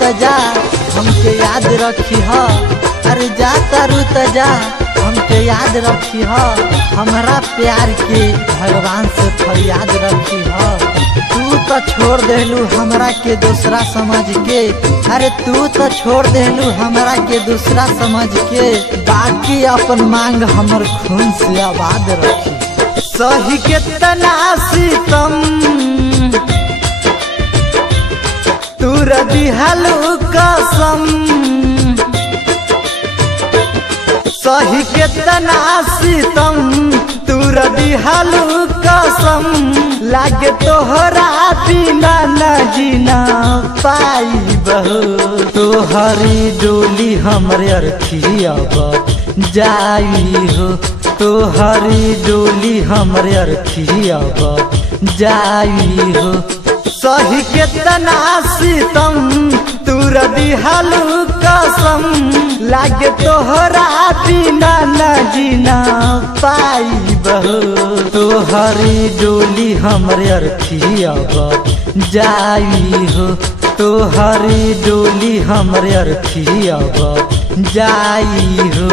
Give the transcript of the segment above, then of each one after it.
त जा हमके याद रखी ह। अरे जा तारू त जा हमके याद रखी ह। हमरा प्यार के भगवान से फरियाद रखी ह। तू तो छोड़ देलू हमरा के दूसरा समझ के। अरे तू तो छोड़ देलू हमरा के दूसरा समझ के। बाकी अपन मांग हमर खून से आबाद रखी। सही के तना सितम तूर दिहलू कसम। सही के तना सितम तूर दिहलू कसम। लागे तोहरा बिना न जीना पाई बहू। तोहरी डोली हमरे अरखिया जाई हो। तोहरी डोली हमरे अरखिया जाई हो। सही के तना सितम तूर दिहलू कसम। लागे तोहरा बिना न जीना पाई बहू। तोहरी डोली हमरे अरखिया जाई हो। तोहरी डोली हमरे अरखिया जाई हो।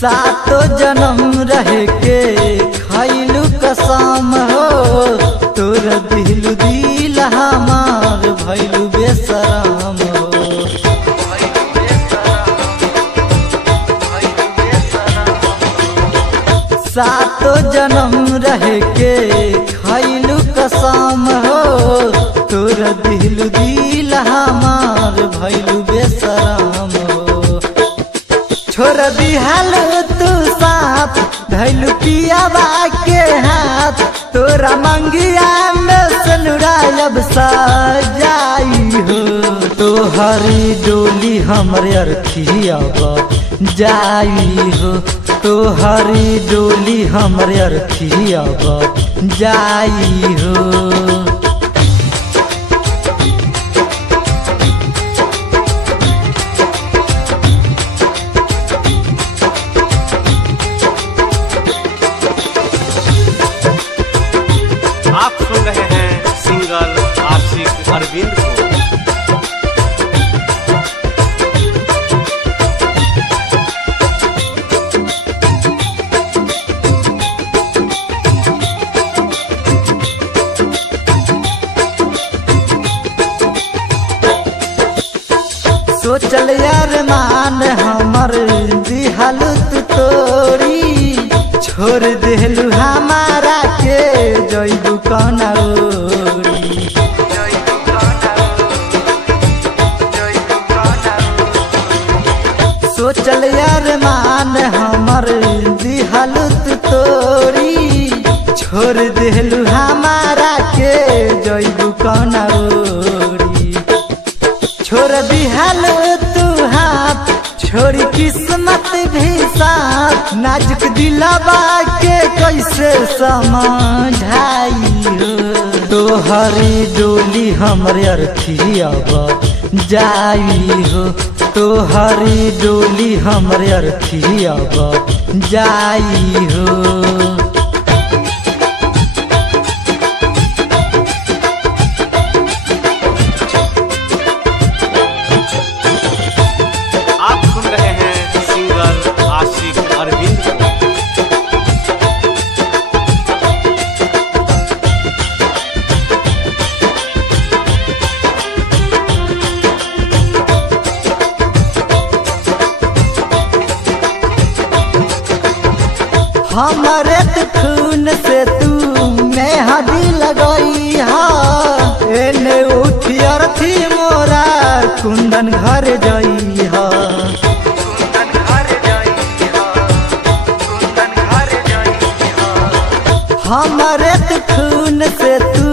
सातो जन्म रह के खैलू कसम हो। तोर दिलू दिल हमार भैलू बेसराम हो। सातो जन्म रह के खैलू कसम हो। तोर दिलू दिल हमार भैलू बेसराम हो। छोड़ दिहलू तू साथ धैलू पियाबा के हाथ। तोरा मंगिया में सनुरायब सजाई हो। तोहरी डोली हमरे अरखिया जाई हो। तोहरी डोली हमरे अरखिया जाई हो। आप सुन रहे हैं सिंगर आशिक अरविंद को। सोचल यार मान हमर दिहलू तू तोरी। छोड़ देलू हमारा के जइबू कौना ओरी। सोचल यार मान हमर दिहलू तू तोरी। छोड़ देलू हमारा के जइबू कौना ओरी। छोड़ दिहलू तू हाथ छोड़ी किस्मत भी साथ। नाजुक दिलवा के कैसे समझाई हो। तोहरी डोली हमरे अरखिया जाई हो। तोहरी डोली हमरे अरखिया जाई हो। आप सुन रहे हैं सिंगर आशिक अरविंद को। हमरे खून से तू मेहंदी लगई हा। एने उठियर थी मोरा कुंदन घर जई हा। हमरे खून से तू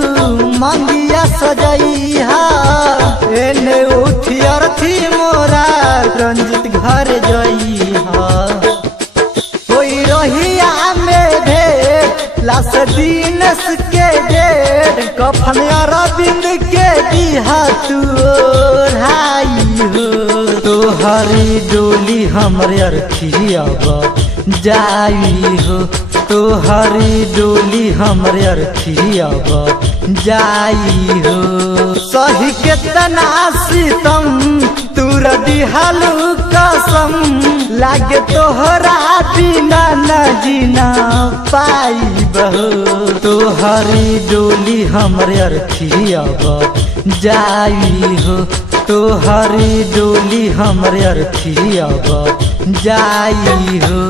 मंगिया सजई हा। एने उठियर थी मोरा रंजित घर जई हा कोई रहिया में भेट लाश दिनस के डेट कफन अरविंद के दिहा तू ओढ़ाई हो तोहरी डोली हमरे अरखिया जाई हो तोहरी डोली हमरे अरखिया जाई हो सही केतना सितम तूर दिहालू कसम लागे तोहरा बिना न जीना पाई बहो तोहरी डोली हमरे अरखिया जाई हो तोहरी डोली हमरे अरखिया जाई हो।